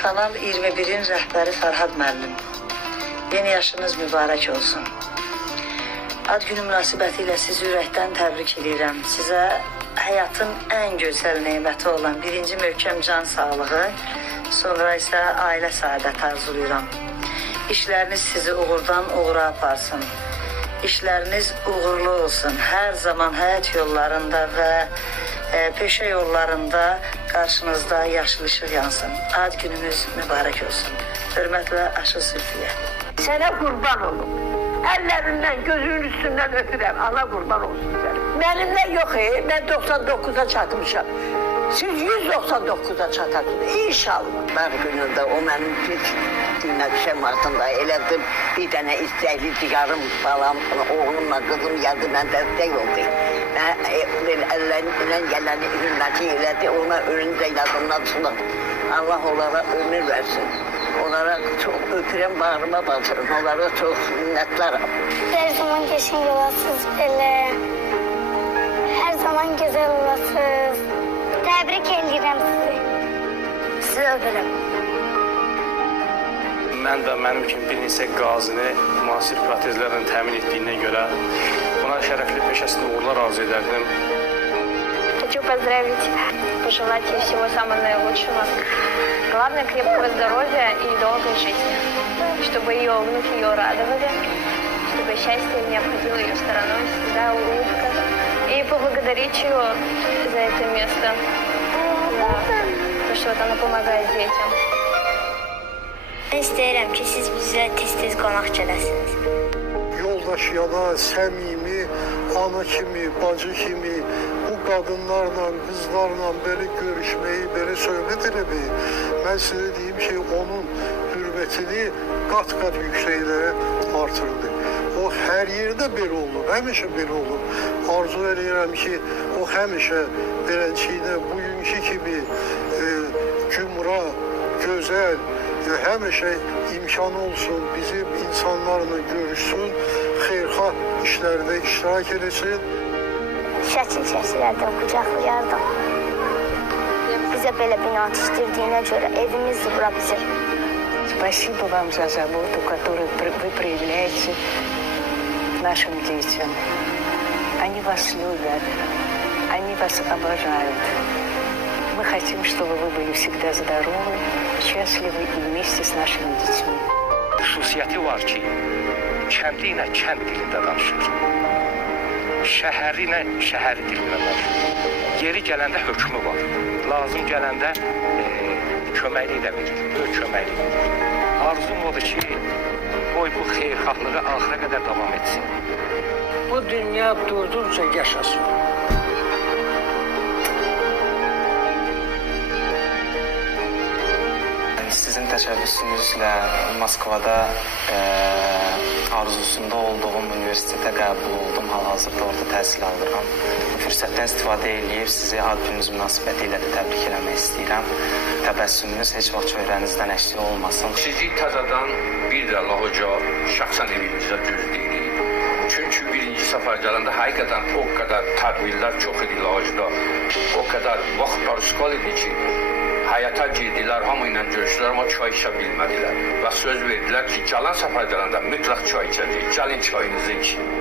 Kanal 21'in rəhbəri Fərhad müəllim, yeni yaşınız mübarək olsun. Ad günü münasibətilə sizi ürəkdən təbrik edirəm. Sizə həyatın ən gözəl neməti olan birinci möhkəm can sağlığı, sonra isə ailə səadəti arzulayıram. İşləriniz sizi uğurdan uğura aparsın. İşləriniz uğurlu olsun. Hər zaman həyat yollarında və peşə yollarında qarşınızda yaşıl işıq yansın. Ad gününüz mübarək olsun. Hörmətlə Aşıl Zülfiyə. Sənə qurban olum. Əllərindən, gözünün üstündən öpürəm. Allah qurban olsun sənə. Mənimlə yox, mən 99'a çatmışam. Siz 199'a çatarsınız. İnşallah. Bar günündə o mənim bir düymədişəm vaxtında elədim. Bir dənə istəkli cigarım balam, oğlumla qızım gəldi, mən dəstək oldu. Mən əllərindən gələni hürməti elədi, ona ölüncə yadımdan çıxdım. Allah onlara ömür versin. Onlara çok öpürəm, bağrıma basırım. Onlara çok minnətlərim. Her zaman geçin olasınız belə. Her zaman güzel olasınız. Təbrik edirəm sizi. Sizi öpürəm. Mən də mənim kimi bir neçə qazini müasir protezlərlə təmin etdiyinə görə ona şərəfli peşəsində uğurlar arzu edərdim. Хочу поздравить, пожелать ей всего самого наилучшего. Главное, крепкого здоровья и долгой жизни. Чтобы ее внуки ее радовали, чтобы счастье не обходило ее стороной, всегда улыбка. И поблагодарить ее за это место, за то, что вот она помогает детям. Ben istəyirəm ki, siz bizə tez-tez qonaq gələsiniz. Yoldaş yana, səmimi, ana kimi, bacı kimi bu qadınlarla, qızlarla belə görüşməyi, belə söhbət eləməyi, mən sizə deyim ki, onun hürmətini qat-qat yüksəklərə artırdı. O hər yerdə belə olub, həmişə belə olub. Arzu edirəm ki, o həmişə belənciyinə bugünkü kimi cümra, gözəl, həmişə imkanı olsun, bizim insanlarla görüşsün, xeyirxah işlərdə iştirak edilsin. Şəkil çəkirərdim, qucaqlayardım. Bizə belə bina yetişdirdiyinə görə evimizdir bura bizim. Спасибо вам за заботу, которую вы проявляете нашим детям. Они вас любят, они вас обожают. Мы хотим, чтобы вы были всегда здоровы, счастливы и вместе с нашими детьми. Xüsusiyyəti var ki, kəndi ilə kənd dilində danışır. Şəhəri ilə şəhəri dilində danışır. Yeri gələndə hökmü var. Lazım gələndə köməkliyi də verir, böyük köməkliyi verir. Arzum odur ki, bu xeyirxahlığı axıra qədər davam etsin. Bu dünya durduqca yaşasın. Sizin təşəbbüsünüzlə Moskvada arzusunda olduğum universitetə qəbul oldum. Hal-hazırda orada təhsil alıram. Fürsətdən istifadə edib sizi ad gününüz münasibəti ilə də təbrik eləmək istəyirəm. Təbəssümünüz heç vaxt çöhrənizdən əksik olmasın. Sizi təzədən bir də Allah Hoca şəxsən evinizdə gözləyirik. Çünki birinci səfər gələndə həqiqətən o qədər tədbirlər çox idi lacda. O qədər vaxtlar işğal idi ki, həyata girdilər, hamı ilə görüşdülər, amma çay içə bilmədilər. Və söz verdilər ki, gələn səfər gələndə mütləq çay içəcək, gəlin çayınızı için.